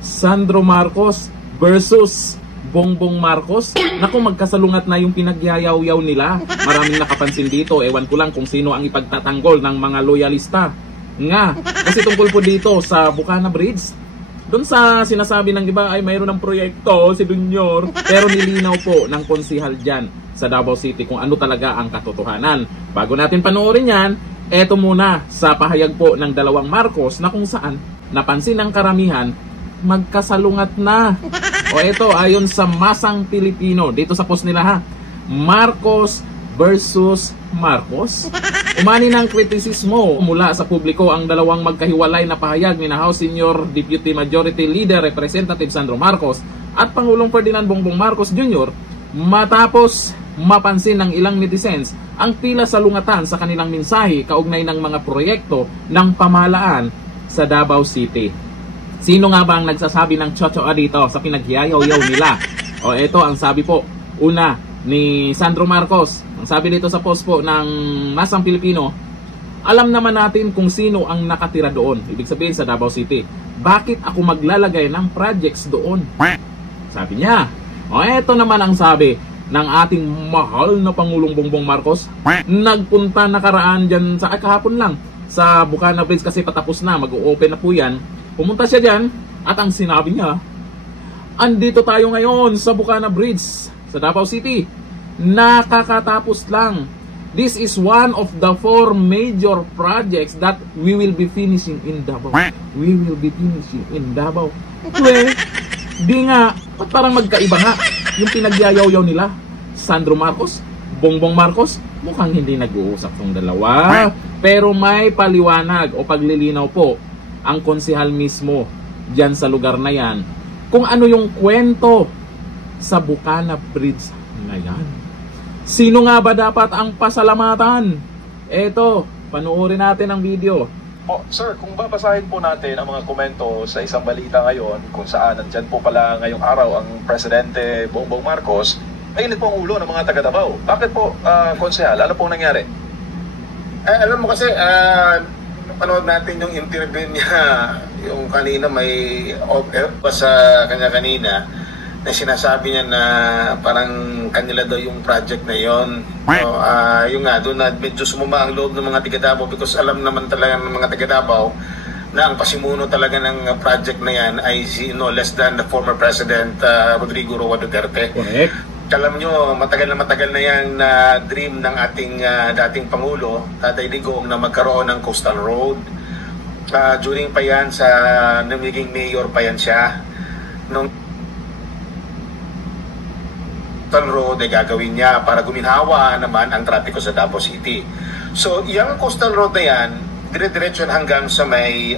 Sandro Marcos versus Bongbong Marcos. Naku, magkasalungat na yung pinagyayaw-yaw nila. Maraming nakapansin dito. Ewan ko lang kung sino ang ipagtatanggol ng mga loyalista. Nga, kasi tungkol po dito sa Bucana Bridge. Doon sa sinasabi ng iba ay mayroon ng proyekto si Dunyor. Pero nilinaw po ng konsihal dyan sa Davao City kung ano talaga ang katotohanan. Bago natin panoorin yan, eto muna sa pahayag po ng dalawang Marcos na kung saan napansin ng karamihan magkasalungat na. O ito, ayon sa Masang Pilipino, dito sa post nila ha, Marcos versus Marcos. Umani ng kritisismo mula sa publiko ang dalawang magkahiwalay na pahayag ni House Senior Deputy Majority Leader Representative Sandro Marcos at Pangulong Ferdinand Bongbong Marcos Jr. matapos mapansin ng ilang netizens ang tila salungatan sa kanilang mensahe kaugnay ng mga proyekto ng pamahalaan sa Davao City. Sino nga ba ang nagsasabi ng chochoa dito sa pinaghiyayaw-yaw nila? O ito ang sabi po, una ni Sandro Marcos. Ang sabi dito sa post po ng Masang Pilipino, alam naman natin kung sino ang nakatira doon. Ibig sabihin sa Davao City. Bakit ako maglalagay ng projects doon? Sabi niya. O ito naman ang sabi ng ating mahal na Pangulong Bongbong Marcos. Nagpunta nakaraan dyan sa kahapon lang sa Bucana Bridge kasi patapos na, mag-open na po yan. Pumunta siya dyan at ang sinabi niya, andito tayo ngayon sa Bucana Bridge sa Davao City. Nakakatapos lang. This is one of the 4 major projects that we will be finishing in Davao. We will be finishing in Davao. Well, di nga, at parang magkaiba nga yung pinagyayaw-yaw nila. Sandro Marcos, Bongbong Marcos, mukhang hindi nag-uusap tong dalawa. Pero may paliwanag o paglilinaw po ang konsehal mismo dyan sa lugar na yan kung ano yung kwento sa Bucana Bridge na yan. Sino nga ba dapat ang pasalamatan? Eto, panoorin natin ang video. Sir, kung babasahin po natin ang mga komento sa isang balita ngayon kung saan nandyan po pala ngayong araw ang Presidente Bongbong Marcos, ay init po ang ulo ng mga taga Davao. Bakit po, konsehal? Ano po nangyari? Alam mo kasi, panood natin yung interview niya, yung kanina may off-air pa sa kanya kanina na sinasabi niya na parang kanila daw yung project na yon. So, yung nga, doon na medyo sumuma ang loob ng mga taga-Davao because alam naman talaga ng mga taga-Davao na ang pasimuno talaga ng project na yan ay no less than the former President Rodrigo Roa Duterte. Correct. Alam nyo, matagal na yan na dream ng ating dating Pangulo, Tatay Digong, na magkaroon ng Coastal Road. During pa yan sa namiging mayor pa yan siya. Nung Coastal Road ay gagawin niya para guminhawa naman ang trapiko sa Davao City. So, yung Coastal Road na yan, dire-diretso hanggang sa may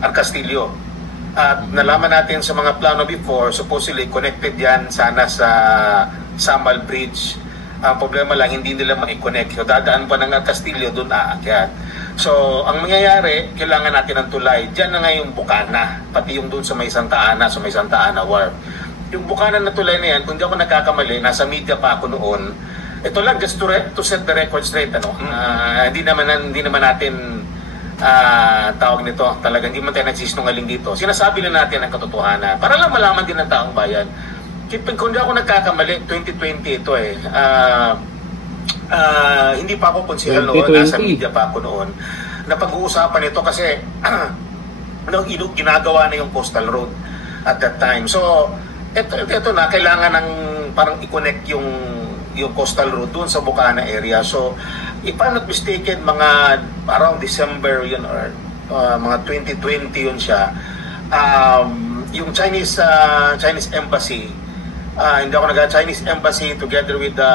Arcastillo. At nalaman natin sa mga plano before, supposedly connected yan sana sa Samal Bridge. Ang problema lang, hindi nila ma-connect. So, dadaan pa ng Castillo, doon aakyat. So, ang mangyayari, kailangan natin ng tulay. Diyan na nga yung Bucana, pati yung doon sa may Santa Ana, sa may Santa Ana Wharf. Yung Bucana na tulay na yan, kung di ako nagkakamali, nasa media pa ako noon. Ito lang, just to set the record straight, ano? Hindi naman natin tawag nito, talagang hindi man tayo nagsisinungaling dito. Sinasabi lang natin ang katotohanan para lang malaman din ng taong bayan. Kung di ako nagkakamali, 2020 ito eh. Hindi pa ako konsehal noon, nasa media pa ako noon. Napag-uusapan ito kasi ginagawa na yung Coastal Road at that time. So, ito na, kailangan ng parang i-connect yung Coastal Road doon sa Bucana area. So, if I'm not mistaken, mga around December yun or mga 2020 yun siya. Yung Chinese Embassy, hindi ako Chinese Embassy together with the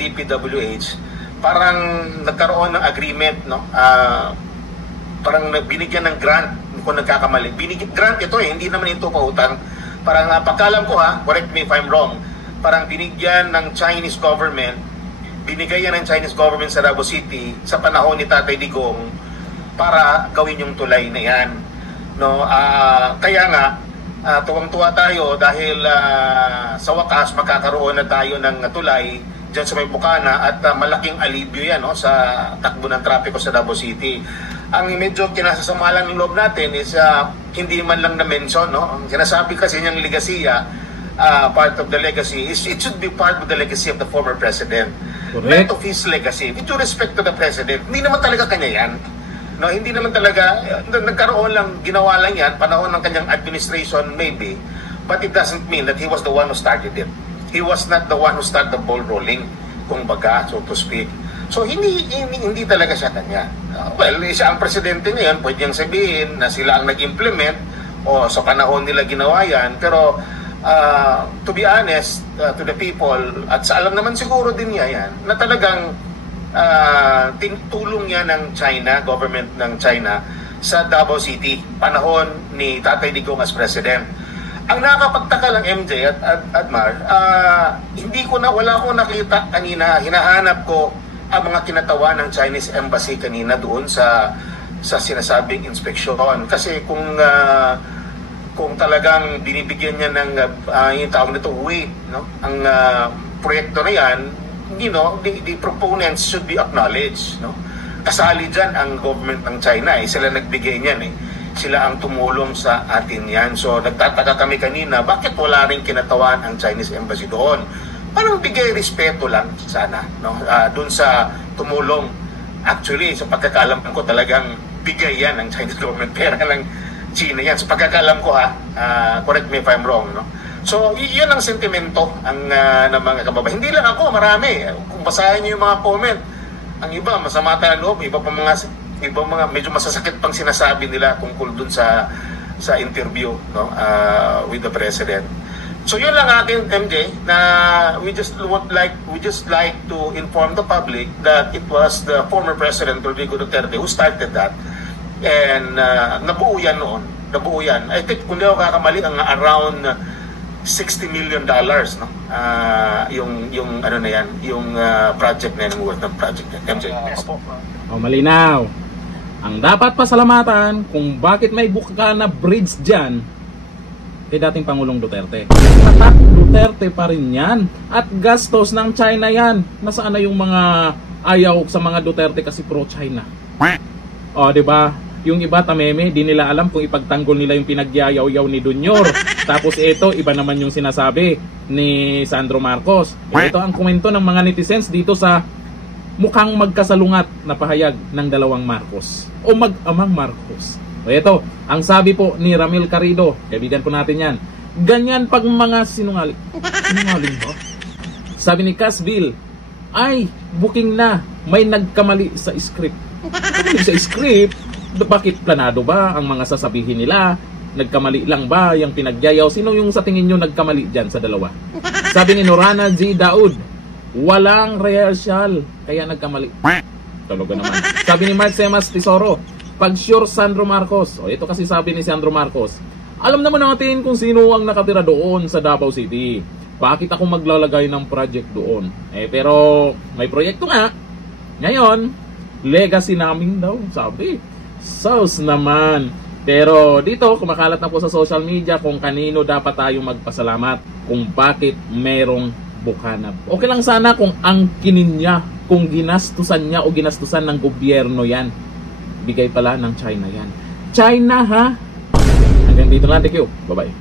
DPWH, parang nagkaroon ng agreement, no? Parang binigyan ng grant, kung nagkakamali. Grant ito eh, hindi naman ito pautang. Parang pagkalam ko correct me if I'm wrong, parang binigyan ng Chinese government, binigay yan ng Chinese government sa Davao City sa panahon ni Tatay Digong para gawin yung tulay na yan. No, kaya nga tuwang-tuwa tayo dahil sa wakas makakaroon na tayo ng tulay diyan sa may Bucana at malaking alibyo yan, no, sa takbo ng trapiko sa Davao City. Ang medyo kinasasamalan ng loob natin is hindi man lang na-mention, no? Ang sinasabi kasi niyang legasiya, part of the legacy is it should be part of the legacy of the former president. Correct. Not of his legacy. With due respect to the president, hindi naman talaga kanya yan. No, hindi naman talaga, nagkaroon lang, ginawa lang yan, panahon ng kanyang administration maybe, but it doesn't mean that he was the one who started it. He was not the one who started the ball rolling, kung baga, so to speak. So, hindi talaga siya kanya. Well, siya ang presidente ngayon, pwede niyang sabihin na sila ang nag-implement o sa panahon nila ginawa yan, pero to be honest, to the people, at sa alam naman siguro din niya yan, na talagang tulong niya ng China, government ng China, sa Davao City, panahon ni Tatay Digong as president. Ang nakakapagtaka lang, MJ at Admar, wala akong nakita kanina, hinahanap ko ang mga kinatawa ng Chinese Embassy kanina doon sa sinasabing inspeksyon. Kasi kung talagang binibigyan niya ng yung tawag nito weight, no? Ang proyekto na yan, the proponents should be acknowledged, no? Kasali dyan ang government ng China, sila nagbigay niyan, sila ang tumulong sa atin yan. So nagtataka kami kanina, bakit wala rin kinatawan ang Chinese Embassy doon? Parang bigay respeto lang sana, no? Doon sa tumulong. Actually, sa pagkakalam ko talagang bigay yan ng Chinese government, pera lang China yan. Sa pagkakalam ko correct me if I'm wrong, no? So, yun ang sentimento ng mga kababayan. Hindi lang ako, marami. Kung basahin niyo yung mga comment, ang iba, masama tayo loob, iba mga medyo masasakit pang sinasabi nila tungkol dun sa interview, no, with the president. So, yun lang akin, MJ, na we just like to inform the public that it was the former President Rodrigo Duterte who started that. And nabuo yan noon. I think kung di ako kakamali, ang around $60 million, no? Yung ano na yan, yung project na yan, worth ng project na yan. MJ. Malinaw. Ang dapat pasalamatan kung bakit may buka na bridge dyan kay dating Pangulong Duterte. Tatak Duterte pa rin yan. At gastos ng China yan. Nasaan na yung mga ayaw sa mga Duterte kasi pro-China? O, diba? Yung iba tameme, di nila alam kung ipagtanggol nila yung pinagyayaw-yaw ni Dunyor. Tapos ito, iba naman yung sinasabi ni Sandro Marcos. Ito ang komento ng mga netizens dito sa mukhang magkasalungat na pahayag ng dalawang Marcos o mag-amang Marcos. O ito, ang sabi po ni Ramil Carrido, kaibigan po natin yan, ganyan pag mga sinungaling. Sinungaling ba? Sabi ni Casville, ay, booking na, may nagkamali sa script. Sa script, bakit planado ba ang mga sasabihin nila? Nagkamali lang ba yung pinagyayaw? Sino yung sa tingin nyo nagkamali dyan sa dalawa? Sabi ni Norana G. Daud, walang rehearsal, kaya nagkamali. Talaga naman. Sabi ni Mark Semas Tesoro, pag sure Sandro Marcos, o ito kasi sabi ni Sandro Marcos, alam naman natin kung sino ang nakatira doon sa Davao City. Bakit ako maglalagay ng project doon? Pero may proyekto nga. Ngayon, legacy namin daw, sabi. Sauce naman. Pero dito, kumakalat na po sa social media kung kanino dapat tayo magpasalamat kung bakit merong bukanab. Okay lang sana kung angkinin niya, kung ginastusan niya o ginastusan ng gobyerno yan. Bigay pala ng China yan. China ha? Hanggang dito lang. Thank you. Bye-bye.